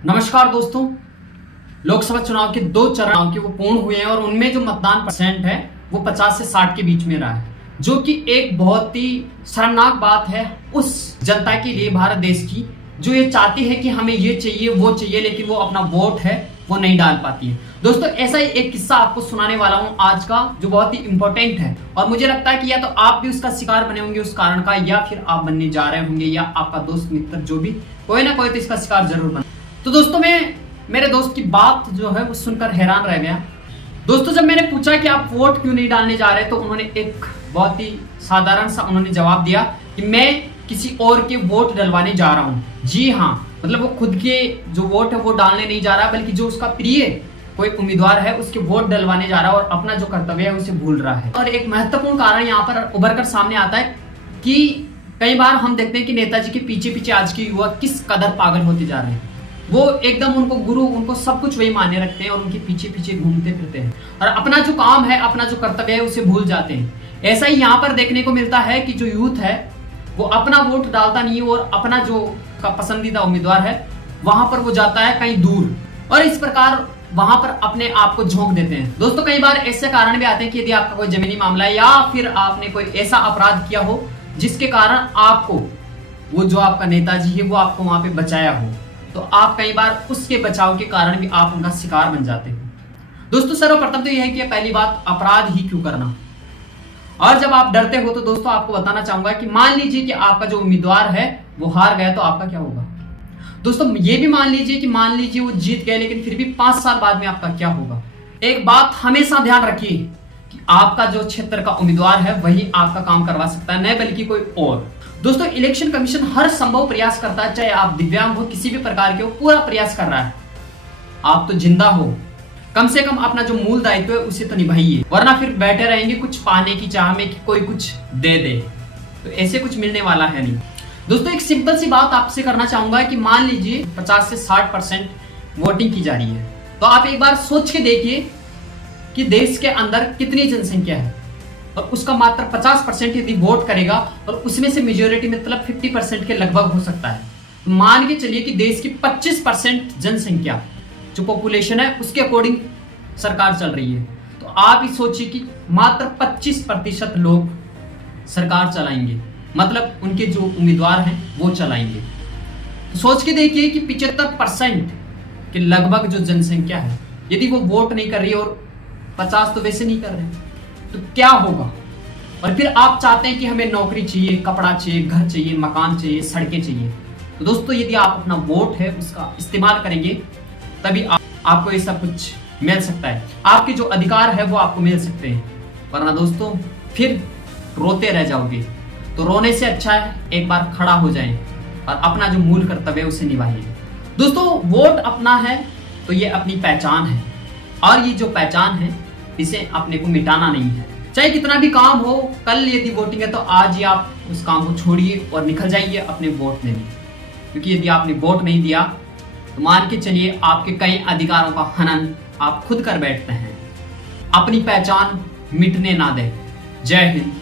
नमस्कार दोस्तों। लोकसभा चुनाव के 2 चरणों के वो पूर्ण हुए हैं और उनमें जो मतदान परसेंट है वो 50 से 60 के बीच में रहा है, जो कि एक बहुत ही शर्मनाक बात है उस जनता के लिए भारत देश की जो ये चाहती है कि हमें ये चाहिए वो चाहिए, लेकिन वो अपना वोट है वो नहीं डाल पाती है। दोस्तों ऐसा ही एक किस्सा आपको सुनाने वाला हूं आज का, जो बहुत ही इंपॉर्टेंट है और मुझे लगता है कि या तो आप भी उसका शिकार बने होंगे उस कारण का, या फिर आप बनने जा रहे होंगे, या आपका दोस्त मित्र जो भी कोई ना कोई तो इसका शिकार जरूर बने। तो दोस्तों मैं मेरे दोस्त की बात जो है वो सुनकर हैरान रह गया। दोस्तों जब मैंने पूछा कि आप वोट क्यों नहीं डालने जा रहे, तो उन्होंने एक बहुत ही साधारण सा उन्होंने जवाब दिया कि मैं किसी और के वोट डलवाने जा रहा हूँ। जी हाँ, मतलब वो खुद के जो वोट है वो डालने नहीं जा रहा, बल्कि जो उसका प्रिय कोई उम्मीदवार है उसके वोट डलवाने जा रहा है और अपना जो कर्तव्य है उसे भूल रहा है। और एक महत्वपूर्ण कारण यहाँ पर उभर कर सामने आता है कि कई बार हम देखते हैं कि नेताजी के पीछे पीछे आज के युवा किस कदर पागल होते जा रहे हैं। वो एकदम उनको गुरु, उनको सब कुछ वही माने रखते हैं और उनके पीछे पीछे घूमते फिरते हैं और अपना जो काम है, अपना जो कर्तव्य है उसे भूल जाते हैं। ऐसा ही यहाँ पर देखने को मिलता है कि जो यूथ है वो अपना वोट डालता नहीं है और अपना जो का पसंदीदा उम्मीदवार है वहां पर वो जाता है कहीं दूर, और इस प्रकार वहां पर अपने आप को झोंक देते हैं। दोस्तों कई बार ऐसे कारण भी आते हैं कि यदि आपका कोई जमीनी मामला है या फिर आपने कोई ऐसा अपराध किया हो जिसके कारण आपको वो जो आपका नेताजी है वो आपको वहां पे बचाया हो, तो आप कई बार उसके बचाव के कारण भी आप उनका शिकार बन जाते हो। दोस्तों सर्वप्रथम तो यह है कि पहली बात, अपराध ही क्यों करना। और जब आप डरते हो तो दोस्तों आपको बताना चाहूंगा कि मान लीजिए कि आपका जो उम्मीदवार है वो हार गया, तो आपका क्या होगा। दोस्तों ये भी मान लीजिए वो जीत गए, लेकिन फिर भी 5 साल बाद में आपका क्या होगा। एक बात हमेशा ध्यान रखिए कि आपका जो क्षेत्र का उम्मीदवार है वही आपका काम करवा सकता है, न बल्कि कोई और। दोस्तों इलेक्शन कमीशन हर संभव प्रयास करता है, चाहे आप दिव्यांग हो, किसी भी प्रकार के हो, पूरा प्रयास कर रहा है। आप तो जिंदा हो, कम से कम अपना जो मूल दायित्व है उसे तो निभाइए, वरना फिर बैठे रहेंगे कुछ पाने की चाह में कि कोई कुछ दे दे, तो ऐसे कुछ मिलने वाला है नहीं। दोस्तों एक सिंपल सी बात आपसे करना चाहूंगा कि मान लीजिए 50 से 60% वोटिंग की जा रही है, तो आप एक बार सोच के देखिए कि देश के अंदर कितनी जनसंख्या है और उसका मात्र 50% यदि वोट करेगा और उसमें से मेजोरिटी मतलब 50% के लगभग हो सकता है, तो मान के चलिए कि देश की 25% जनसंख्या जो पॉपुलेशन है उसके अकॉर्डिंग सरकार चल रही है। तो आप ही सोचिए कि मात्र 25% लोग सरकार चलाएंगे, मतलब उनके जो उम्मीदवार हैं वो चलाएंगे। तो सोच के देखिए कि 75% के लगभग जो जनसंख्या है यदि वो वोट नहीं कर रही और 50 तो वैसे नहीं कर रहे, तो क्या होगा। और फिर आप चाहते हैं कि हमें नौकरी चाहिए, कपड़ा चाहिए, घर चाहिए, मकान चाहिए, सड़कें चाहिए। तो दोस्तों यदि आप अपना वोट है उसका इस्तेमाल करेंगे तभी आपको ये सब कुछ मिल सकता है, आपके जो अधिकार है वो आपको मिल सकते हैं, वरना दोस्तों फिर रोते रह जाओगे। तो रोने से अच्छा है एक बार खड़ा हो जाएं और अपना जो मूल कर्तव्य है उसे निभाइए। दोस्तों वोट अपना है तो ये अपनी पहचान है, और ये जो पहचान है इसे अपने को मिटाना नहीं है। चाहे कितना भी काम हो, कल यदि वोटिंग है तो आज ही आप उस काम को छोड़िए और निकल जाइए अपने वोट देने, क्योंकि यदि आपने वोट नहीं दिया तो मान के चलिए आपके कई अधिकारों का हनन आप खुद कर बैठते हैं। अपनी पहचान मिटने ना दें। जय हिंद।